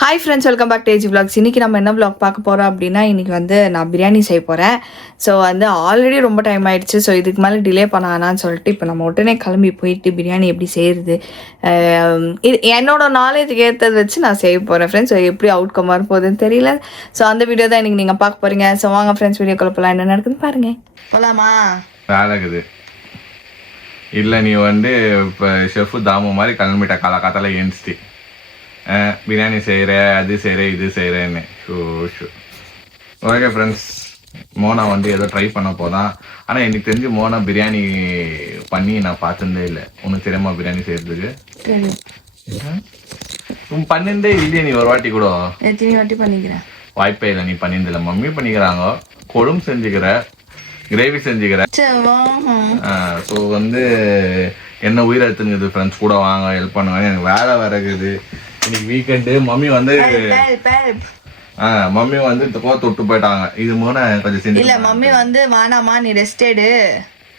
Hi friends, welcome back to AG vlogs. இன்றைக்கி நம்ம என்ன விளாக் பார்க்க போகிறோம் அப்படின்னா, இன்றைக்கி நான் பிரியாணி செய்ய போகிறேன். ஸோ ஆல்ரெடி ரொம்ப டைம் ஆகிடுச்சு. ஸோ இதுக்கு மேலே டிலே பண்ணானான்னு சொல்லிட்டு இப்போ நம்ம உடனே கிளம்பி போயிட்டு பிரியாணி எப்படி செய்கிறது, இது என்னோட நாலேஜுக்கு ஏற்றது வச்சு நான் செய்ய போகிறேன் ஃப்ரெண்ட்ஸ். ஸோ எப்படி அவுட்கம் வர போகுதுன்னு தெரியல. ஸோ அந்த வீடியோ தான் இன்றைக்கி நீங்கள் பார்க்க போகிறீங்க. ஸோ வாங்க ஃப்ரெண்ட்ஸ், வீடியோ குழப்பலாம் என்ன நடக்குதுன்னு பாருங்கள். போகலாமா? வேலைக்குது இல்லை, நீ இப்போ ஷெஃபு தாமு மாதிரி கிளம்பிட்ட காலக்காத்தால ஏன்ஸ்டி பிரியாணி செய்கிற, அது செய்கிற, இது செய்கிறேன்னு. ஓகே ஃப்ரெண்ட்ஸ், மோனா ஏதோ ட்ரை பண்ண போதான். ஆனால் எனக்கு தெரிஞ்சு மோனா பிரியாணி பண்ணி நான் பார்த்ததே இல்லை. உனக்கு தெரியுமா பிரியாணி செய்யறதுக்கு? பண்ணிருந்தே இல்லையே நீ ஒரு வாட்டி கூட. வாட்டி பண்ணிக்கிறேன். வாய்ப்பே இல்லை, நீ பண்ணியிருந்தில்ல. மம்மி பண்ணிக்கிறாங்க. கொழும்பு செஞ்சுக்கிற, கிரேவி செஞ்சுக்கிற. ஸோ என்ன உயிர் எடுத்துங்குது ஃப்ரெண்ட்ஸ், கூட வாங்க ஹெல்ப் பண்ணுவாங்க. எனக்கு வேலை வரக்குது. இன்னைக்கு வீக்கெண்டு. மம்மி மம்மி தொட்டு போயிட்டாங்க. இது மூணு கொஞ்சம் செஞ்சு இல்ல. மம்மி வேணாமா, நீ ரெஸ்ட் எடு,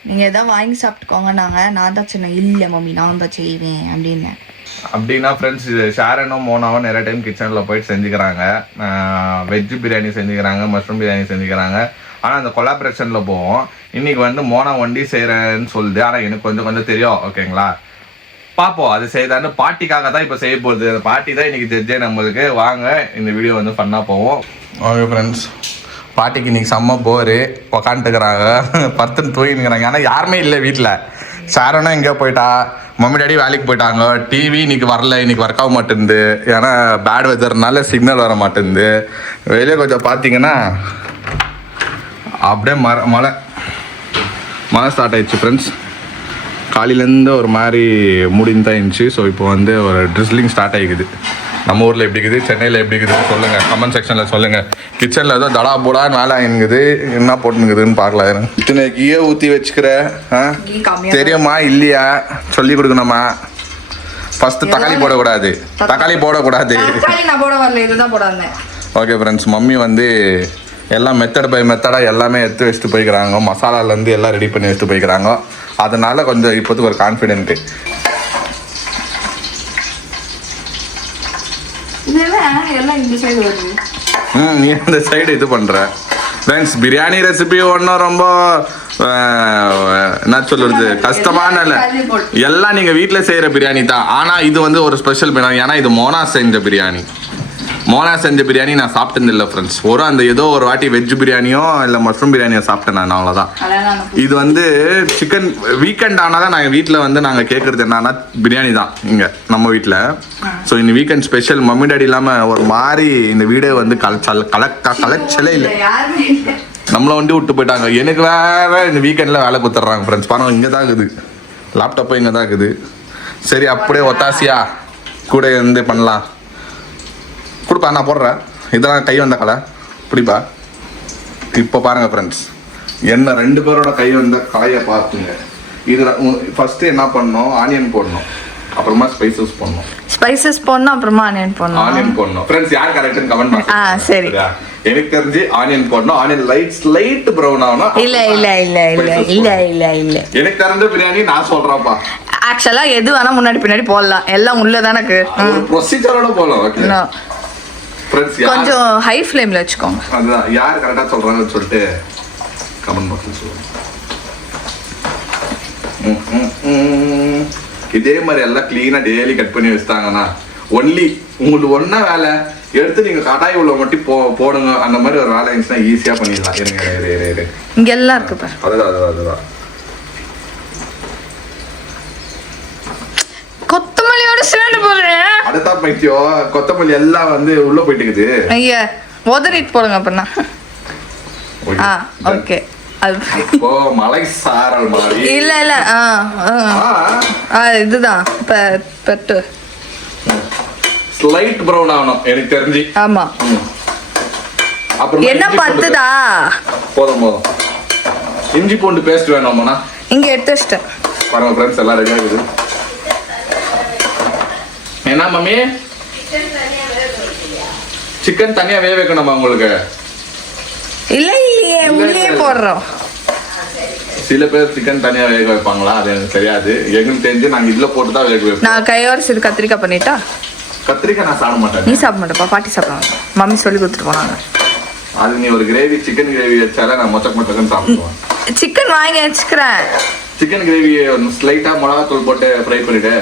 நீங்க ஏதாவது வாங்கி சாப்பிட்டுக்கோங்க. நான் தான் சொன்னேன், இல்ல மம்மி நான் தான் செய்வேன் அப்படின்னு. அப்படின்னா ஃப்ரெண்ட்ஸ், இது ஷாரனும் மோனாவும் நிறைய டைம் கிச்சனில் போயிட்டு செஞ்சுக்கிறாங்க. வெஜ் பிரியாணி செஞ்சுக்கிறாங்க, மஷ்ரூம் பிரியாணி செஞ்சுக்கிறாங்க. ஆனால் அந்த கொலாபரேஷனில் போவோம். இன்னைக்கு மோனா வண்டி செய்கிறேன்னு சொல்லுது. ஆனால் எனக்கு கொஞ்சம் கொஞ்சம் தெரியும். ஓகேங்களா, பார்ப்போம் அது செய்தான்னு. பாட்டிக்காக தான் இப்போ செய்ய போகுது. அந்த பாட்டி தான் இன்னைக்கு ஜட்ஜே நம்மளுக்கு. வாங்க இந்த வீடியோ ஃபன்னாக போவோம். ஓகே ஃப்ரெண்ட்ஸ், பாட்டிக்கு இன்னைக்கு செம்ம போரு. உக்காந்துக்கிறாங்க, பத்துன்னு தூங்கினுக்கிறாங்க. ஆனால் யாருமே இல்லை வீட்டில். ஷாரனா எங்கேயோ போயிட்டா, மம்மி டாடி வேலைக்கு போயிட்டாங்க. டிவி இன்னைக்கு வரல, இன்னைக்கு ஒர்க் ஆக மாட்டேங்குது. ஏன்னா பேட் வெதர்னால சிக்னல் வர மாட்டேங்குது. வெளியே கொஞ்சம் பார்த்தீங்கன்னா அப்படியே மழை ஸ்டார்ட் ஆயிடுச்சு ஃப்ரெண்ட்ஸ். காலையிலேருந்து ஒரு மாதிரி மூடின்னு தான் இருந்துச்சு. ஸோ இப்போ ஒரு ட்ரிஸ்லிங் ஸ்டார்ட் ஆகிக்குது. நம்ம ஊரில் எப்படி இருக்குது, சென்னையில் எப்படி இருக்குதுன்னு சொல்லுங்கள், கமெண்ட் செக்ஷனில் சொல்லுங்கள். கிச்சனில் ஏதோ தடா போடான்னு வேலை ஆகினுக்குது. என்ன போட்டுனுக்குதுன்னு பார்க்கலாம். இத்தனை கீயை ஊற்றி வச்சுக்கிற தெரியுமா இல்லையா சொல்லி கொடுக்கணுமா? ஃபஸ்ட்டு தக்காளி போடக்கூடாது. ஓகே ஃப்ரெண்ட்ஸ், மம்மி எல்லாம் மெத்தட் பை மெத்தடாக எல்லாமே எடுத்து வச்சுட்டு போய்க்கிறாங்க. மசாலாலேருந்து எல்லாம் ரெடி பண்ணி வச்சுட்டு போய்க்கிறாங்க. அதனால கொஞ்சம் இப்போதுக்கு ஒரு கான்ஃபிடென்ட்டு. நீ அந்த சைடு இது பண்ணுற ஃப்ரெண்ட்ஸ். பிரியாணி ரெசிபி ஒன்றும் ரொம்ப என்ன சொல்றது கஷ்டமான இல்லை. எல்லாம் நீங்கள் வீட்டில் செய்கிற பிரியாணி தான். ஆனால் இது ஒரு ஸ்பெஷல் பிரியாணி. ஏன்னா இது மோனா செஞ்ச பிரியாணி. மோனா செஞ்ச பிரியாணி நான் சாப்பிட்டது இல்லை ஃப்ரெண்ட்ஸ். ஏதோ ஒரு வாட்டி வெஜ் பிரியாணியோ இல்லை மஷ்ரூம் பிரியாணியோ சாப்பிட்டேன் நான், அவ்வளோதான். இது சிக்கன் வீக்கெண்ட் ஆனால் தான் நாங்கள் வீட்டில் நாங்கள் கேட்குறது என்னன்னா பிரியாணி தான் இங்கே நம்ம வீட்டில். ஸோ இந்த வீக்கெண்ட் ஸ்பெஷல். மம்மி டாடி இல்லாமல் ஒரு மாதிரி இந்த வீடியோ கலைச்சலே இல்லை. நம்மளை விட்டு போயிட்டாங்க. எனக்கு வேற இந்த வீக்கெண்டில் வேலை கொடுத்துட்றாங்க ஃப்ரெண்ட்ஸ். பாருங்க, இங்கே தான் இருக்குது லேப்டாப்பும், இங்கே தான் இருக்குது. சரி, அப்படியே ஒத்தாசியா கூட பண்ணலாம். கொடுப்பா, நான் போடுறேன். இதெல்லாம் கை வந்த கலை பிடிப்பா. இப்போ பாருங்கள் ஃப்ரெண்ட்ஸ், என்ன 2 பேரோட கை வந்த கலையை பார்த்துங்க. இதில் ஃபஸ்ட்டு என்ன பண்ணணும், ஆனியன் போடணும். அப்புறமா ஸ்பைசஸ் போடணும். அப்புறமா ஆனியன் போடணும். ஃப்ரெண்ட்ஸ், யார் கரெக்ட்னு கமெண்ட் பண்ணுங்க. சரி, எனக்கு தெரிஞ்சு ஆனியன் போடணும். ஆனியன் லைட் ப்ரௌன் ஆகணும். இல்ல. எனக்கு தெரிஞ்ச பிரியாணி நான் சொல்றேன்ப்பா. ஆக்சுவலா எது வேணா முன்னாடி பின்னாடி போடலாம். எல்லாம் உள்ளதானே ப்ரொசீஜரோட போடலாம். கொஞ்சம் ஹை ஃப்ளேம்ல வச்சுக்கோங்க. அதுதான் யார் கரெக்டா சொல்றாங்கன்னு சொல்லிட்டு கமெண்ட் பாக்ஸ்ல சொல்லுங்க. இதே மாதிரி எல்லாம் கிளீனா டெய்லி கட் பண்ணி வச்சுட்டாங்கன்னா ஒன்லி உங்களுக்கு ஒன்னா வேலை எடுத்து நீங்க கடாய் உள்ள மட்டும் போடுங்க. அந்த மாதிரி ஒரு வேலை இருந்துச்சுன்னா ஈஸியா பண்ணிடலாம். இருங்க, இங்க எல்லாம் இருக்கு பாரு. அதுதான் கொத்தமல்லியோட சேர்ந்து போறேன். அதுதான் பைத்தியம். கொத்தமல்லி எல்லாம் உள்ள போயிட்டு இருக்குது. ஐயா, உதறிட்டு போடுங்க அப்படின்னா. ஓகே. அப்போ மலை சாரல் மாதிரி இல்ல. இதுதான் பெட்டு. ஸ்லைட் பிரவுன் ஆகணும் எனக்கு தெரிஞ்சு. ஆமா. அப்புறம் என்ன பத்துதா? போதும். இஞ்சி பூண்டு பேஸ்ட் வேணுமாண்ணா? இங்க எடுத்து வச்சிட்டேன். பாருங்க ஃப்ரெண்ட்ஸ், எல்லாம் ரெடியா இருக்குது. என்ன மம்மி, சிக்கன் தனியா வேக வைக்கணுமா உங்களுக்கு? இல்லையே, உள்ளே போடுறோம். சில பேர் சிக்கன் தனியா வேக வைப்பாங்களா, அது எனக்கு தெரியாது. எங்களுக்கு தெரிஞ்சு நாங்க இதுல போட்டு தான் வேக வைப்போம். நான் கையோட சிறு கத்திரிக்காய் பண்ணிட்டா கத்திரிக்காய் நான் சாப்பிட மாட்டேன். நீ சாப்பிட மாட்டேப்பா, பாட்டி சாப்பிடுவாங்க. மம்மி சொல்லி கொடுத்துட்டு போனாங்க. அது நீ ஒரு கிரேவி சிக்கன் கிரேவி வச்சாலே நான் மொத்தம் சாப்பிடுவேன். சிக்கன் வாங்கி வச்சுக்கிறேன். சிக்கன் கிரேவி ஸ்லைட்டா மிளகாத்தூள் போட்டு ஃப்ரை பண்ணிட்டு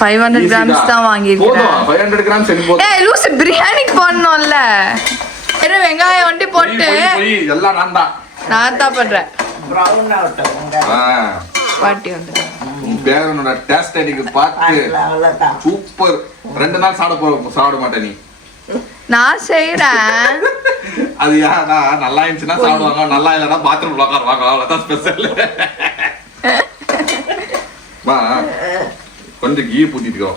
500 கிராம்ஸ் தான் வாங்கியிருக்கேன். 500 கிராம்ஸ் எனக்கு போதும். ஏய் லூசு, பிரியாணிக்கு போடணும்ல. வெறும் வெங்காயம் ஒண்டி போட்டு எல்லாம் நான் தான் பண்றேன். ப்ரௌன் ஆகட்டும். பாட்டி வந்து பேரனோட டேஸ்ட் அடிக்கு பார்த்து சூப்பர். 2 நாள் சாப்பிட மாட்டேன் நீ. நான் செய்யறேன். அது ஏன்னா நல்லா இருந்துச்சுன்னா சாப்பிடுவாங்க, நல்லா இல்லைன்னா பாத்ரூம்ல உட்காருவாங்க. அவ்வளவுதான் ஸ்பெஷல். கொஞ்சம் கீ ஊத்திக்கோ.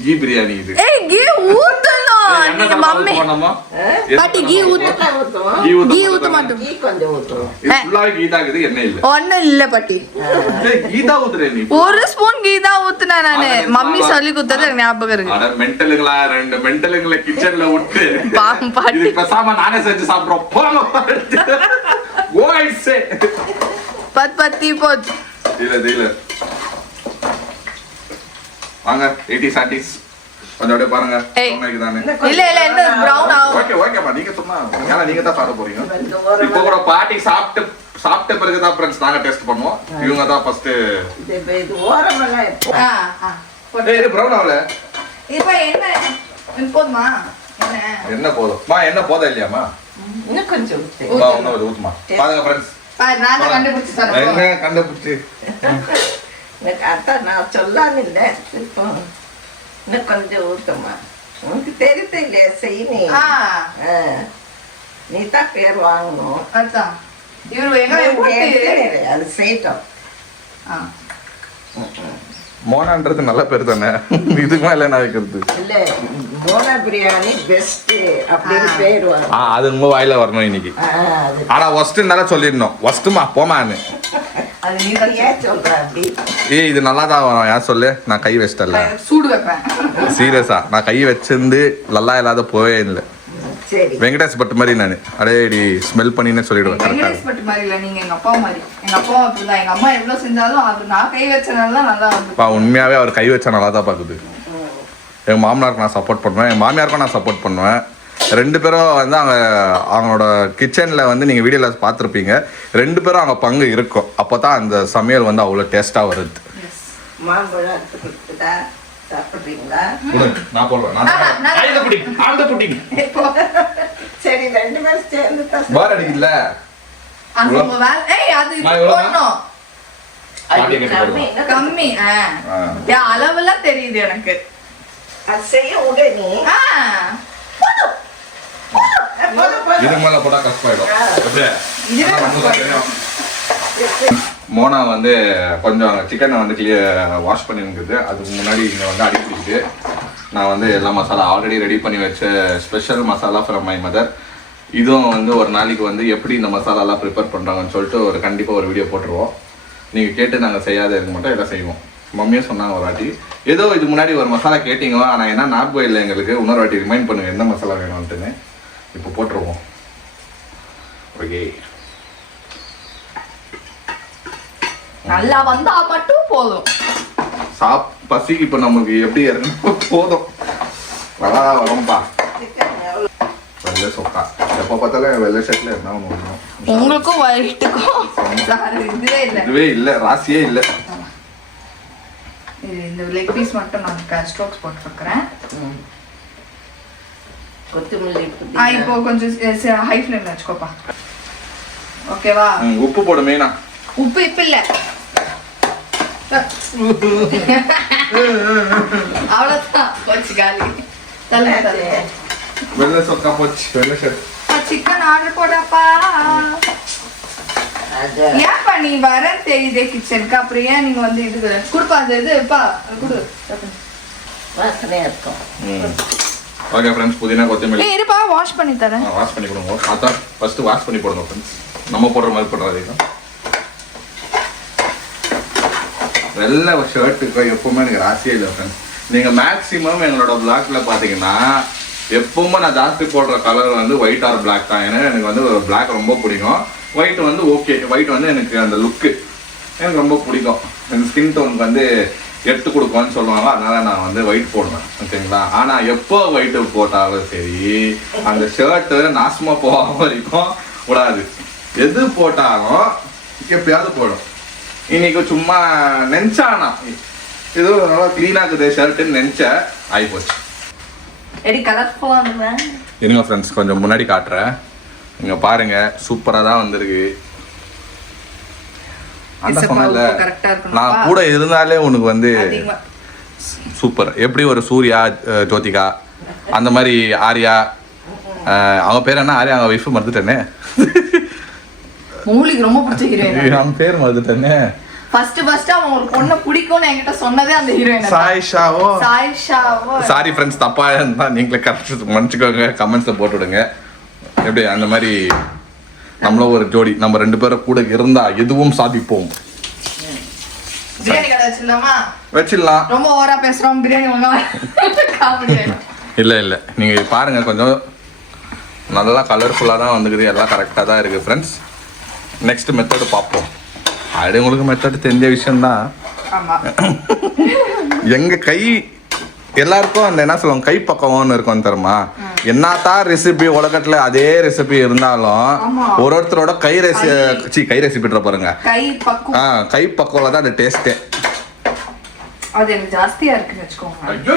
கீ பிரியாணி இது. ஏய் கீ ஊத்தணும். நீங்க மம்மி பாட்டி கீ ஊத்த மாட்டோம். கீ கொஞ்சம் ஊத்துறோம். இது ஃபுல்லாவே கீ தான் இருக்குது, என்ன இல்ல. ஒண்ணும் இல்ல பாட்டி. கீ தான் ஊத்துறே நீ. 1 ஸ்பூன் கீ தான் ஊத்துனேன் நானு. மம்மி சொல்லி கொடுத்தது எனக்கு ஞாபகம் இருக்கு. அட மெண்டலுங்களா, 2 மெண்டலுங்கள கிச்சன்ல விட்டு பாட்டி இது பேசாம நானே செஞ்சு சாப்பிடுறோம். போங்க. கோய்ஸே பத்தி போச்சு. இல்ல வாங்க 80 சாட்டிஸ் கொஞ்சம் அப்படியே பாருங்க. இல்ல என்ன பிரவுன் ஆகும். ஓகேப்பா, நீங்க சொன்னா ஏன்னா நீங்க தான் சாப்பிட போறீங்க. இப்போ கூட பாட்டி சாப்பிட்ட பிறகு தான் ஃப்ரெண்ட்ஸ் நாங்க டெஸ்ட் பண்ணுவோம். இவங்க தான் ஃபர்ஸ்ட். இது ஓரமெல்லாம் ஏய் பிரவுன் ஆவல. இப்போ என்ன போதுமா? என்ன போதும்? என்ன போதா இல்லையாமா? இன்னும் கொஞ்சம் ஊத்துமா. பாருங்க ஃப்ரெண்ட்ஸ். நான் தான் கண்டுபிடிச்சு சொன்னேன். என்ன கண்டுபிடிச்சு? அதான் நான் சொல்லான்னு இல்லை. இன்னும் கொஞ்சம் ஊத்தமா. உனக்கு தெரியுது இல்லையா செய்யணும். நீ தான் பேர் வாங்கணும். அதான் இவரு வெங்காயம் போட்டு அது செய்யட்டும். மோனான்றது நல்ல பேர் தானே. இதுக்கு மேல என்ன வைக்கிறது? இல்ல மோனா பிரியாணி பெஸ்ட் அப்படின்னு பேர் வரும். அது ரொம்ப வாயில வரணும் இன்னைக்கு. ஆனா ஃபர்ஸ்ட்னால சொல்லிடணும். ஃபர்ஸ்ட்மா போமான்னு. அது நீ ஏன் சொல்ற அப்படி? ஏய் இது நல்லா தான் வரும். யார் சொல்லு? நான் கை வச்சிட்டல. சூடு வைப்பேன். சீரியஸா நான் கை வச்சிருந்து நல்லா இல்லாத போவே இல்லை. சரி வெங்கடேஷ் பட் மாதிரி நான் அப்படியே ஸ்மெல் பண்ணினே சொல்லிடுவேன். வெங்கடேஷ் பட் மாதிரி இல்ல, நீங்க எங்க அப்பா மாதிரி. எங்க அப்பா அப்படிதான். எங்க அம்மா எவ்வளவு செஞ்சாலும் அது நான் கை வச்சனால தான் நல்லா வந்து. உண்மையாவே அவர் கை வச்சா நல்லா தான் பாக்குது. எங்க மாமனாருக்கு நான் சப்போர்ட் பண்ணுவேன், என் மாமியாருக்கும் நான் சப்போர்ட் பண்ணுவேன். 2 பேரும் வந்து அவங்களோட கிச்சன்ல வந்து நீங்க வீடியோல பார்த்துருப்பீங்க. 2 பேரும் அவங்க பங்கு இருக்கும். அப்பதான் அந்த சமையல் வந்து அவ்வளவு டேஸ்டா வருது. மாம்பழம் எடுத்து கொடுத்துட்டா சாப்பிடுறீங்களா? நான் போடுறேன். சரி 2 பேரும் சேர்ந்து தான் பார் அடிக்கல. கம்மி அளவுலாம் தெரியுது எனக்கு. அது செய்ய விட நீ. இது மேல போட்டா கஷ்டமாயிடும். மோனா வந்து கொஞ்சம் சிக்கனை வந்து வாஷ் பண்ணிருக்குது. அதுக்கு முன்னாடி இங்கே வந்து அடிப்பிடிக்குது. நான் வந்து எல்லா மசாலா ஆல்ரெடி ரெடி பண்ணி வச்ச special masala from my mother. இதுவும் வந்து ஒரு நாளைக்கு வந்து எப்படி இந்த மசாலாலாம் ப்ரிப்பேர் பண்ணுறாங்கன்னு சொல்லிட்டு கண்டிப்பாக ஒரு வீடியோ போட்டுருவோம். நீங்கள் கேட்டு நாங்கள் செய்யாத இருக்க மாட்டோம், எல்லாம் செய்வோம். மம்மியும் சொன்னாங்க ஒரு வாட்டி ஏதோ இது முன்னாடி ஒரு மசாலா கேட்டிங்க. ஆனால் என்ன ஞாபகம் இல்லை எங்களுக்கு. இன்னொரு வாட்டி ரிமைண்ட் பண்ணுங்கள் எந்த மசாலா வேணும்ட்டுன்னு. இப்போ போட்டுருவோம். ஓகே நல்லா வந்தா மட்டும் போதும். பசிக்கு இப்போ நமக்கு எப்படி இறங்கணும் போதும். நல்லா வரும்பா. வெள்ளை சொக்கா எப்போ பார்த்தாலும் வெள்ளை ஷர்ட்ல என்ன ஒன்று. உங்களுக்கும் வயிற்றுக்கும் இதுவே இல்லை, ராசியே இல்லை. இந்த லெக் பீஸ் மட்டும் நான் ஸ்ட்ரோக்ஸ் போட்டு வைக்கிறேன். கொத்தமல்லி இப்போ கொஞ்சம் ஹை ஃப்ளேம்ல வச்சுக்கோப்பா. ஓகேவா? உப்பு போடு மெயினா. உப்பு இப்ப இல்ல. அவ்வளவுதான் போச்சு காலி. வெள்ளை சொக்கா போச்சு. வெள்ளை ஷர்ட். Chicken order போடாப்பா. ஏன்ப்பா நீ வர தெரியுதே கிச்சனுக்கு, அப்புறம் ஏன் நீங்க வந்து இது குடுப்பா? அந்த இதுப்பா குடு, வாசனையா இருக்கும். ஓகே ஃப்ரெண்ட்ஸ், புதினா கொத்தமல்லி இருப்பா வாஷ் பண்ணி தரேன். வாஷ் பண்ணி கொடுங்க. அதான் ஃபர்ஸ்ட் வாஷ் பண்ணி போடுங்க ஃப்ரெண்ட்ஸ். நம்ம போடுற மாதிரி போடுறாதீங்க. வெள்ளை ஷர்ட்டுக்கு எப்பவுமே எனக்கு ராசியே இல்லை ஃப்ரெண்ட்ஸ். நீங்கள் மேக்ஸிமம் எங்களோட பிளாக்ல பார்த்தீங்கன்னா எப்பவுமே நான் ஜாஸ்தி போடுற கலர் வந்து ஒயிட் ஆர் பிளாக் தான். ஏன்னா எனக்கு வந்து பிளாக் ரொம்ப பிடிக்கும். ஒயிட் வந்து ஓகே, ஒயிட் வந்து எனக்கு அந்த லுக்கு எனக்கு ரொம்ப பிடிக்கும். என் ஸ்கின் டோனுக்கு வந்து எடுத்து கொடுப்போன்னு சொல்லுவாங்க. அதனால நான் வந்து ஒயிட் போடுவேன் ஓகேங்களா. ஆனால் எப்போ ஒயிட்டு போட்டாலும் சரி அந்த ஷர்ட்டு நாசமாக போகாம வரைக்கும் விடாது. எது போட்டாலும் எப்பயாவது போடும். இன்னைக்கு சும்மா நெஞ்சானா இது நல்லா க்ளீனாக இருக்குது ஷர்ட்டுன்னு நினச்சேன், ஆகிப்போச்சு. எடி கலர்ஃபுல்லாக இருங்க ஃப்ரெண்ட்ஸ், கொஞ்சம் முன்னாடி காட்டுறேன். இங்கே பாருங்க, சூப்பராக தான் வந்திருக்கு. அந்த சொன்னல நான் கூட இருந்தாலே உனக்கு வந்து சூப்பர். எப்படி ஒரு சூர்யா, ஜோதிகா, அந்த மாதிரி ஆர்யா, அவங்க பேர் என்ன ஆர்யா, அவங்க வைஃப் மறந்துட்டேனே. உங்களுக்கு ரொம்ப பிடிச்ச ஹீரோயின் அவங்க பேர் மறந்துட்டேனே. ஃபர்ஸ்ட் அவன் ஒரு பொண்ணை பிடிக்கும்னு என்கிட்ட சொன்னதே அந்த ஹீரோயின் சாயிஷாவோ. சாரி ஃப்ரெண்ட்ஸ், தப்பா இருந்தா நீங்களே கரெக்ட் மன்னிச்சுக்கோங்க, கமெண்ட்ஸ்ல போட்டு விடுங்க. எப்படி அந்த மாதிரி நம்மளும் ஒரு ஜோடி, நம்ம 2 பேரும் கூட இருந்தா எதுவும் சாதிப்போம். பிரியாணி கடை வச்சிடலாம். ரொம்ப ஓவரா பேசுறோம். பிரியாணி இல்ல நீங்க பாருங்க, கொஞ்சம் நல்லா கலர்ஃபுல்லா தான் வந்துக்குது, எல்லாம் கரெக்டா தான் இருக்கு ஃப்ரெண்ட்ஸ். நெக்ஸ்ட் மெத்தட் பார்ப்போம். அது உங்களுக்கு மெத்தட் தெரிஞ்ச விஷயம்தான். எங்க கை எல்லாருக்கும் அந்த என்ன சொல்லுவாங்க, கை பக்கம்னு இருக்கும் தெரியுமா. என்னத்தான் ரெசிபி உலகத்துல அதே ரெசிபி இருந்தாலும் ஒருத்தரோட கை ரெசிபி பாருங்க, கை பக்கம்ல தான் அந்த டேஸ்டே. அது எனக்கு ஜாஸ்தியா இருக்குன்னு வெச்சுக்கோங்க. ஐயோ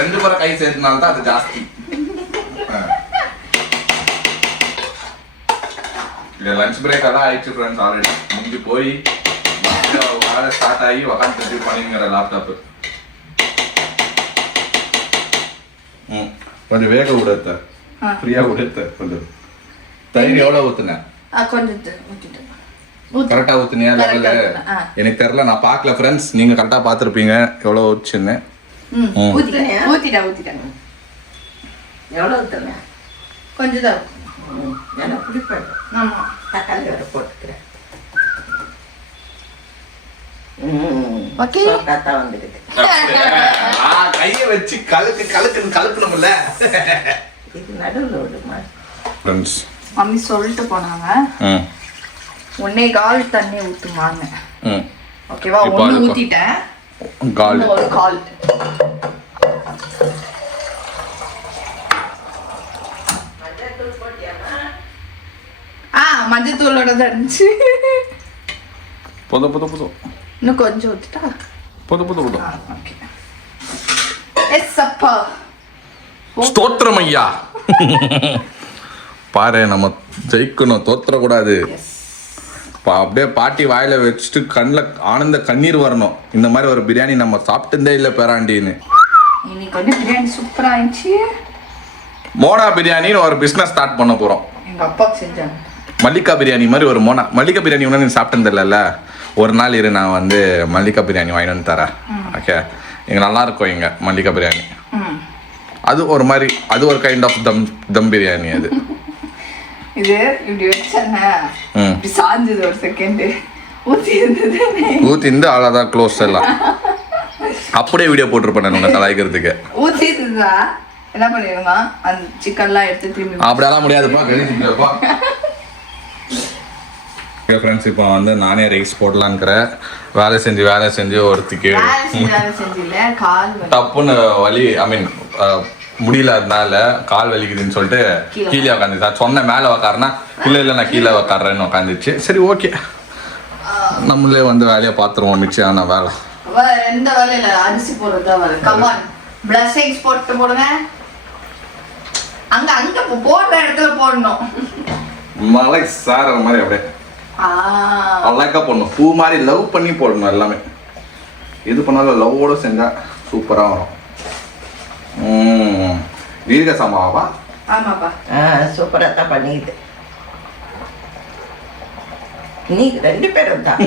2 பேரை கை சேர்த்தனால தான் அது ஜாஸ்தி. இது லஞ்ச் பிரேக் எல்லாம் ஆயிடுச்சு ஃப்ரெண்ட்ஸ். ஆல்ரெடி முடிஞ்சு போய் வேலை ஸ்டார்ட் ஆகி உக்காந்து பண்ணிங்கிற லேப்டாப் கொஞ்சம் வேக விடுத்த, ஃப்ரீயா விடுத்த. கொஞ்சம் தயிர் எவ்வளவு ஊத்துன? கரெக்டா ஊத்துனியா? எனக்கு தெரியல, நான் பார்க்கல ஃப்ரெண்ட்ஸ். நீங்க கரெக்டா பார்த்துருப்பீங்க எவ்வளவு ஊத்துச்சுன்னு. எவ்வளோ ஊற்றுங்க? கொஞ்சம் தான் நான் பிடிப்பேன். தக்காளி வர போட்டுக்கிறேன். வந்துருக்கு. கையை வச்சு கலக்கணும்ல. இது நடுவில் விடுமா ஃப்ரெண்ட்ஸ்? மம்மி சொல்லிட்டு போனாங்க 1.25 தண்ணி ஊத்துமாங்க. ஓகேவா? 1 ஊத்திட்டேன். ஒரு கால். மஞ்சத்தூளோட தான் இருந்துச்சு. போதும். இன்னும் கொஞ்சம் ஊத்துட்டா? போதும். ஓகே. எஸ்ஸப்பா. ஸ்தோத்திரம் ஐயா. பாரு, நம்ம ஜெயிக்கணும், தோற்றக்கூடாது. அப்படியே பாட்டி வாயில வச்சுட்டு கண்ணில் ஆனந்த கண்ணீர் வரணும். இந்த மாதிரி ஒரு பிரியாணி நம்ம சாப்பிட்டதே இல்லை பேராண்டின்னு. இன்னைக்கு வந்து பிரியாணி சூப்பரா இருந்துச்சு. மோனா பிரியாணின்னு ஒரு பிஸ்னஸ் ஸ்டார்ட் பண்ண போறோம். எங்க அப்பா செஞ்சாங்க மல்லிகா பிரியாணி மாதிரி ஒரு மோனா. மல்லிகா பிரியாணி ஒன்று நீ சாப்பிட்டதில்ல. ஒரு நாள் இரு, நான் வந்து மல்லிகா பிரியாணி வாங்கிட்டு வந்து தரேன். ஓகே, இங்கே நல்லா இருக்கும் இங்கே மல்லிகா பிரியாணி. அது ஒரு மாதிரி, அது ஒரு கைண்ட் ஆஃப் தம் பிரியாணி. அது இது இப்படி வச்சேன்னா இப்படி சாஞ்சது ஒரு செகண்ட் ஊத்தி இருந்து அவ்வளோதான், க்ளோஸ் எல்லாம். அப்படியே வீடியோ போட்டிருப்பேன் நான் உங்களை கலாய்க்கிறதுக்கு. ஊத்தி இருந்தா என்ன பண்ணிருங்க, அந்த சிக்கன்லாம் எடுத்து திரும்பி. அப்படியெல்லாம் முடியாதுப்பா, கழிச்சுப்பா. ஃப்ரெண்ட்ஸ், இப்போ வந்து நானே ரைஸ் போடலான்னுக்கிற வேலை செஞ்சு ஒருத்திக்கு டப்புன்னு வலி, ஐ மீன் முடியல, அதனால கால் வலிக்குதுன்னு சொல்லிட்டு கீழே உட்காந்துச்சா. சொன்ன மேலே உக்காருனா இல்லை நான் கீழே உக்காடுறேன்னு உட்காந்துச்சு. சரி ஓகே, நம்மளே வந்து வேலையை பார்த்துருவோம். மிச்சமான வேலை எந்த வேலையில அரிசி போடுறதா பிளஸிங்ஸ் போட்டு போடுங்க. அங்க போடுற இடத்துல போடணும். மலை சார மாதிரி அப்படியே அழகா போடணும். பூ மாதிரி லவ் பண்ணி போடணும். எல்லாமே எது பண்ணாலும் லவ்வோட செஞ்சா சூப்பரா வரும். வீரக சமாவா? ஆமாப்பா, சூப்பரா தான் பண்ணிது. நீ 2 பேரும் தான்.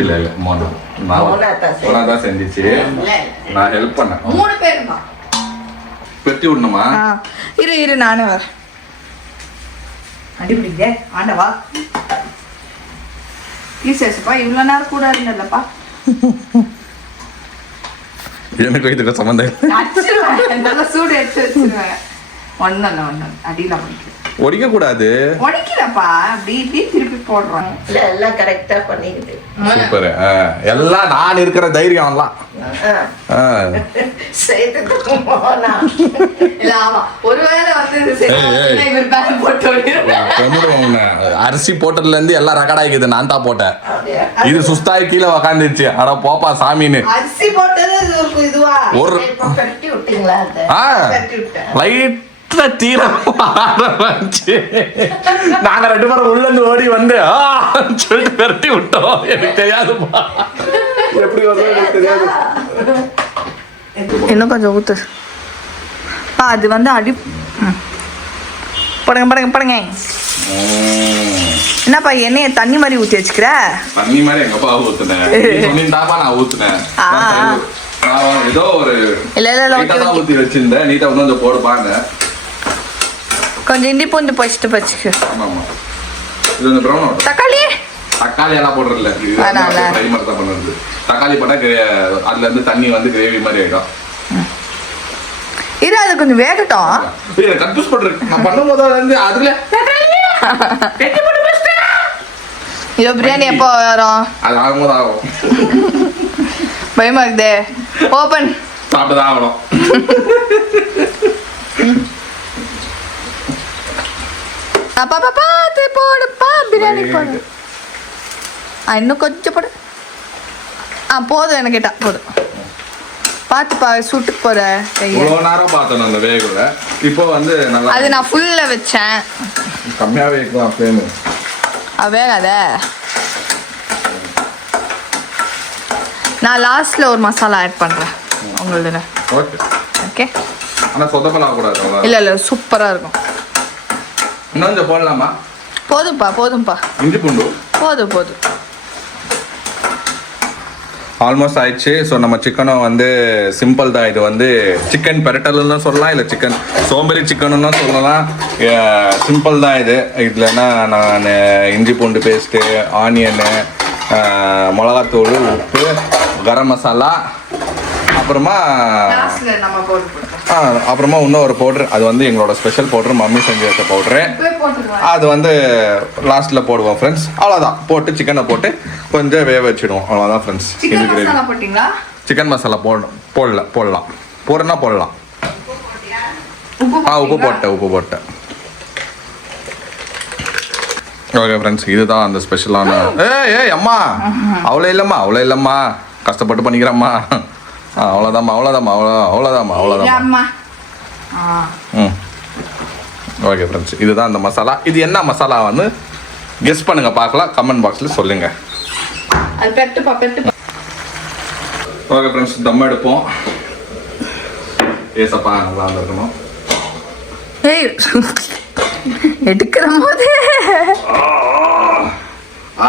இல்ல மோனா தான் செஞ்சிச்சு. நான் ஹெல்ப் பண்ணேன். 3 பேரும் தான். பெட்டி விடணுமா? இரு நானே வர. அடிப்படிங்க ஆண்டவா. ஈசேசப்பா, இவ்வளோ நேரம் கூட இருந்தல்லப்பா. எனக்கு இதுக்கு சம்மந்தம். நல்லா சூடு எடுத்து வச்சிருவேன். ஒண்ணு அடியில முடிக்கிறேன். ஒடிக்க கூடாது. உடைக்கலப்பா, அப்படி இப்படி திருப்பி போடுறோம். இல்ல எல்லாம் கரெக்டா பண்ணிக்கிது. சூப்பர். எல்லாம் நான் இருக்கிற தைரியம் எல்லாம். செய்ததுக்கு மோனா. இல்ல ஆமா, ஒருவேளை வந்து இது சரி இவர் பேன் போட்டு அரிசி போட்டதுல இருந்து எல்லாம் ரெக்கார்ட் ஆகிக்குது. நான் தான் போட்டேன். இது சுஸ்தாய் கீழே உக்காந்துச்சு. அட போப்பா சாமின்னு. அரிசி போட்டது இதுவா ஒரு கட்டி விட்டீங்களா? லைட் தீரம் ஆரம்பிச்சு நாங்க 2 பேரும் உள்ள இருந்து ஓடி வந்து சொல்லிட்டு விரட்டி விட்டோம். எனக்கு தெரியாதுப்பா எப்படி வருது எனக்கு தெரியாது. இன்னும் கொஞ்சம் ஊத்து. அது வந்து அடி படுங்க. என்னப்பா எண்ணெய தண்ணி மாதிரி ஊத்தி வச்சுக்கிற? தண்ணி மாதிரி எங்க அப்பா ஊத்துனேன். சொன்னீங்கப்பா நான் ஊத்துனேன். ஏதோ ஒரு இல்ல ஊத்தி வச்சிருந்தேன். நீட்டா வந்து போடுப்பாங்க. கொஞ்சம் இஞ்சி பூண்டு பச்சிட்டு பச்சுக்கு. ஆமா. இது வந்து பிரவுன் தக்காளி எல்லாம் போடுறதில்ல. இது டைமர் தான் பண்ணுறது. தக்காளி போட்டா அதுல இருந்து தண்ணி வந்து கிரேவி மாதிரி ஆயிடும். இது அது கொஞ்சம் வேகட்டும். கன்ஃபியூஸ் பண்றேன் நான் பண்ணும்போது வந்து அதுல ஐயோ பிரியாணி எப்போ வரும்? அது ஆகும்போது ஆகும். பயமா இருக்குதே. ஓபன் சாப்பிட்டுதான் ஆகணும். பார்த்து போடுப்பா, பிரியாணி போடு. இன்னும் கொஞ்சம் போடு. போதும், எனக்கு கேட்டா போதும். பார்த்துப்பா, சூட்டுக்கு போற. இவ்வளோ நேரம் பார்த்தேன் அந்த வேகல. இப்போ வந்து நல்லா அது நான் ஃபுல்ல வச்சேன். கம்மியாக வேகலாம் ஃப்ளேமு. வேகாத. நான் லாஸ்ட்ல ஒரு மசாலா ஆட் பண்றேன் உங்களுக்கு. Okay okay. ஆனால் சொதப்பலாம் கூடாது. இல்ல சூப்பரா இருக்கும். இன்னும் கொஞ்சம் போடலாமா? போதும்பா. இஞ்சி பூண்டு போதும். ஆல்மோஸ்ட் ஆயிடுச்சு. ஸோ நம்ம சிக்கனும் வந்து சிம்பிள் தான். இது வந்து சிக்கன் பெரட்டல்னு சொல்லலாம், இல்லை சிக்கன் சோம்பேறி சிக்கனுன்னு சொல்லலாம். சிம்பிள் தான் இது. இதுலன்னா நான் இஞ்சி பூண்டு பேஸ்ட்டு, ஆனியனு, மிளகாத்தூள், உப்பு, கரம் மசாலா, அப்புறமா அப்புறமா இன்னும் ஒரு பவுட்ரு. அது வந்து எங்களோட ஸ்பெஷல் பவுட்ரு, மம்மி செஞ்சு வச்ச பவுட்ரு. அது வந்து லாஸ்ட்டில் போடுவோம் ஃப்ரெண்ட்ஸ். அவ்வளோதான். போட்டு சிக்கனை போட்டு கொஞ்சம் வேக வச்சுடுவோம். அவ்வளோதான் ஃப்ரெண்ட்ஸ். இது கிரேவி. சிக்கன் மசாலா போடலாம். போடலாம். உப்பு போட்டேன். ஓகே ஃப்ரெண்ட்ஸ், இதுதான் அந்த ஸ்பெஷலான. ஏய் அம்மா, அவ்வளோ இல்லைம்மா, கஷ்டப்பட்டு பண்ணிக்கிறேம்மா. அவ்வளோதாம்மா. ஓகே ஃப்ரெண்ட்ஸ், இதுதான் அந்த மசாலா. இது என்ன மசாலா வந்து கெஸ் பண்ணுங்க, பார்க்கலாம். கமெண்ட் பாக்ஸில் சொல்லுங்க. ஓகே ஃப்ரெண்ட்ஸ், தம் எடுப்போம். ஏசப்பா நல்லா இருக்கணும். எடுக்கிற போது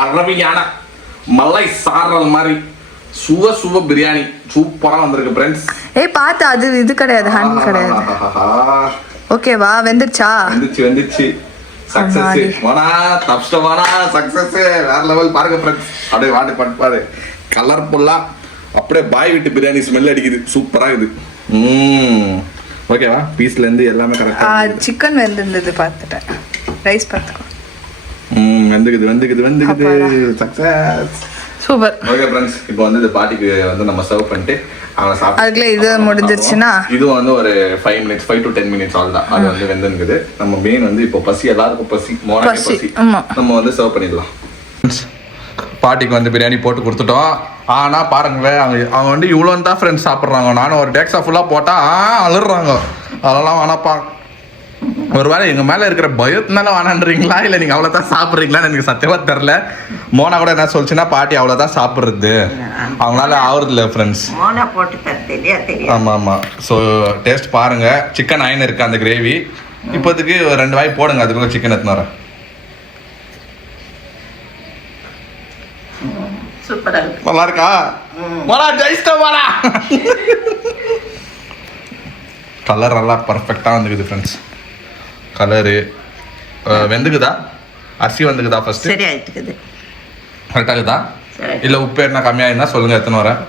அரபியான மலை சாரல் மாதிரி சுவ பிரியாணி சூப்பரா வந்திருக்கு ஃப்ரெண்ட்ஸ். பார்த்து அது இது கிடையாது, ஹேண்ட் கிடையாது. ஓகேவா? வெந்துருச்சா? வெந்துச்சு. சக்சஸ். வாடா தப்ஸ்டவானா சக்சஸ். வேற லெவல் பாருங்க ஃப்ரெண்ட்ஸ். அப்படியே வாடி பாரு. கலர்ஃபுல்லா அப்படியே பாய் வீட்டு பிரியாணி ஸ்மெல் அடிக்குது. சூப்பரா இருக்குது. ஓகேவா? பீஸ்ல இருந்து எல்லாமே கரெக்டா. சிக்கன் வெந்திருந்தது பார்த்துட்டேன். ரைஸ் பார்த்துக்கோ. வெந்துக்குது. சக்சஸ். சூப்பர். ஓகே ஃப்ரெண்ட்ஸ், இப்போ வந்து இந்த பார்ட்டிக்கு வந்து நம்ம சர்வ் பண்ணிட்டு அவங்க சாப்பிட்டு அதுக்குள்ள இது முடிஞ்சிருச்சுன்னா இது வந்து ஒரு 5 to 10 minutes அவ்வளோதான். அது வந்து வெந்துருக்குது. நம்ம மெயின் வந்து இப்போ பசி, எல்லாருக்கும் பசி, மோனாக்கு பசி. நம்ம வந்து சர்வ் பண்ணிடலாம். பார்ட்டிக்கு வந்து பிரியாணி போட்டு கொடுத்துட்டோம். ஆனால் பாருங்களேன், அவங்க வந்து இவ்வளோன்னு தான் ஃப்ரெண்ட்ஸ் சாப்பிட்றாங்க. நானும் ஒரு டேக்ஸா ஃபுல்லாக போட்டால் அழுறாங்க. அதெல்லாம் வேணாப்பா. ஒரு வேளை எங்கள் மேலே இருக்கிற பயத்தினால வேணான்றீங்களா, இல்லை நீங்கள் அவ்வளோதான் சாப்பிட்றீங்களான்னு எனக்கு சத்தியமாக தெரில. மோனா கூட என்ன சொல்லிச்சுன்னா, பாட்டி அவ்வளோதான் சாப்பிட்றது, அவங்களால ஆகுறது இல்லை ஃப்ரெண்ட்ஸ். ஆமாம். ஸோ டேஸ்ட் பாருங்கள். சிக்கன் ஆயின் இருக்குது அந்த கிரேவி. இப்போதைக்கு 2 வாய் போடுங்க. அதுக்குள்ள சிக்கன் எடுத்துன்னு வரேன். நல்லா இருக்கா? கலர் எல்லாம் பர்ஃபெக்டாக வந்துக்குது ஃப்ரெண்ட்ஸ். கலரு வெந்துக்குதா? அரிசி வந்துக்குதா? ஃபர்ஸ்ட் சரி ஆயிட்டுக்குது. கரெக்டாக இருக்குதா? இல்லை உப்பு என்ன கம்மியாக இருந்தால் சொல்லுங்க, எத்தனை வரேன்.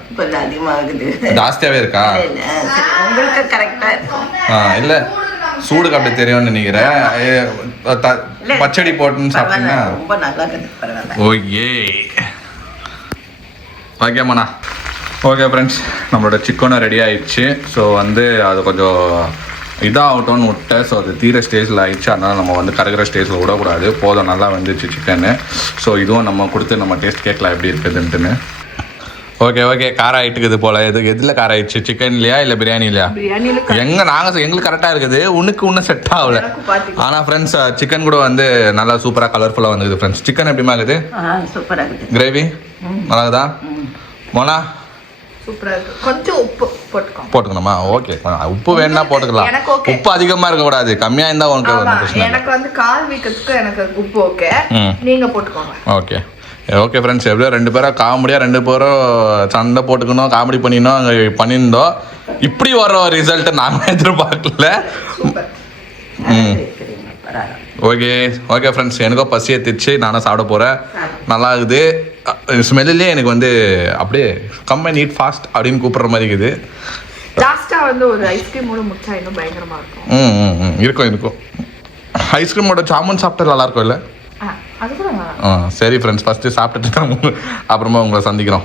அதிகமாகுது. ஜாஸ்தியாகவே இருக்கா? உங்களுக்கு கரெக்டாக இருக்கும். இல்லை சூடுக்கு அப்படி தெரியும்னு நினைக்கிறேன் பச்சடி போட்டுன்னு சாப்பிட்டீங்கன்னா ரொம்ப நல்லா இருக்குது பரவாயில்ல. ஓகே ஓகேம்மாண்ணா. ஓகே ஃப்ரெண்ட்ஸ், நம்மளோட சிக்கனும் ரெடி ஆயிடுச்சு. ஸோ வந்து அது கொஞ்சம் இதாகட்டும்னு விட்டேன். ஸோ அது தீர ஸ்டேஜில் ஆயிடுச்சு. அதனால் நம்ம வந்து கருகிற ஸ்டேஜில் விடக்கூடாது. போதும், நல்லா வந்துச்சு சிக்கனு. ஸோ இதுவும் நம்ம கொடுத்து நம்ம டேஸ்ட் கேட்கலாம் எப்படி இருக்குதுன்ட்டுன்னு. ஓகே காரம் ஆகிட்டுக்குது போல். எதில் காரம் ஆயிடுச்சு? சிக்கன்லையா இல்லை பிரியாணிலையா? எங்களுக்கு கரெக்டாக இருக்குது. இன்னும் செட் ஆகல. ஆனால் ஃப்ரெண்ட்ஸ் சிக்கன் கூட வந்து நல்லா சூப்பராக கலர்ஃபுல்லாக வந்துக்குது ஃப்ரெண்ட்ஸ். சிக்கன் எப்படிமா இருக்குது? சூப்பராக இருக்குது. கிரேவி நல்லா இருக்குதா? மோனா சூப்பரா இருக்கு. கொஞ்சம் உப்பு போட்டுக்கணுமா? ஓகே, உப்பு வேணும்னா போட்டுக்கலாம். உப்பு அதிகமாக இருக்கக்கூடாது, கம்மியாக இருந்தால் உனக்கு எனக்கு வந்து கால் வீக்கத்துக்கு எனக்கு உப்பு ஓகே, நீங்க போட்டுக்கோங்க. ஓகே ஃப்ரெண்ட்ஸ், எப்படியோ 2 பேரும் காமெடியாக 2 பேரும் சண்டை போட்டுக்கணும், காமெடி பண்ணினோம், அங்கே பண்ணியிருந்தோம். இப்படி வர ரிசல்ட்டை நாங்கள் எதிர்பார்க்கல. ஓகே ஃப்ரெண்ட்ஸ், எனக்கும் பசி ஏற்றிச்சு, நானும் சாப்பிட போகிறேன். நல்லா இருக்குது. ஸ்மெல்லே எனக்கு வந்து அப்படியே கம் அண்ட் ஈட் ஃபாஸ்ட் அப்படின்னு கூப்பிட்ற மாதிரி இருக்குது. லாஸ்ட்டாக வந்து ஒரு ஐஸ்கிரீமோட முடிச்சா இன்னும் பயங்கரமாக இருக்கும். இருக்கும். ஐஸ்கிரீமோட ஜாமுன் சாப்பிட்டா நல்லா இருக்கும் இல்லை? அது கூட சரி ஃப்ரெண்ட்ஸ், ஃபஸ்ட்டு சாப்பிட்டுட்டு அப்புறமா உங்களை சந்திக்கிறோம்.